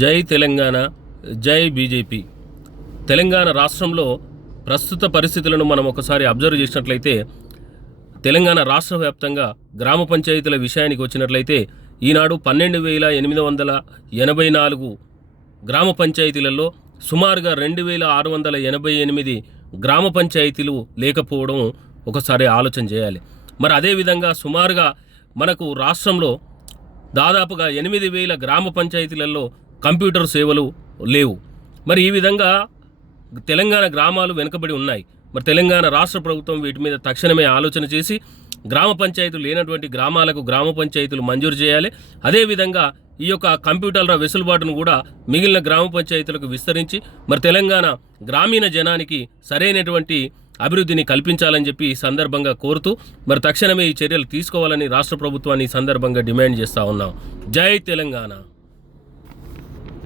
జై తెలంగాణ, జై బీజేపీ. తెలంగాణ రాష్ట్రంలో ప్రస్తుత పరిస్థితులను మనం ఒకసారి అబ్జర్వ్ చేసినట్లయితే, తెలంగాణ రాష్ట్ర వ్యాప్తంగా గ్రామ పంచాయతీల విషయానికి వచ్చినట్లయితే ఈనాడు 12,884 గ్రామ పంచాయతీలలో సుమారుగా 2,688 గ్రామ పంచాయతీలు లేకపోవడం ఒకసారి ఆలోచన చేయాలి. మరి అదేవిధంగా సుమారుగా మనకు రాష్ట్రంలో దాదాపుగా 8,000 గ్రామ పంచాయతీలలో కంప్యూటర్ సేవలు లేవు. మరి ఈ విధంగా తెలంగాణ గ్రామాలు వెనుకబడి ఉన్నాయి. మరి తెలంగాణ రాష్ట్ర ప్రభుత్వం వీటి మీద తక్షణమే ఆలోచన చేసి గ్రామ పంచాయతీలు లేనటువంటి గ్రామాలకు గ్రామ పంచాయతీలు మంజూరు చేయాలి. అదేవిధంగా ఈ యొక్క కంప్యూటర్ల వెసులుబాటును కూడా మిగిలిన గ్రామ పంచాయతీలకు విస్తరించి మరి తెలంగాణ గ్రామీణ జనానికి సరైనటువంటి అభివృద్ధిని కల్పించాలని చెప్పి ఈ సందర్భంగా కోరుతూ మరి తక్షణమే ఈ చర్యలు తీసుకోవాలని రాష్ట్ర ప్రభుత్వాన్ని ఈ సందర్భంగా డిమాండ్ చేస్తూ ఉన్నాం. జై తెలంగాణ.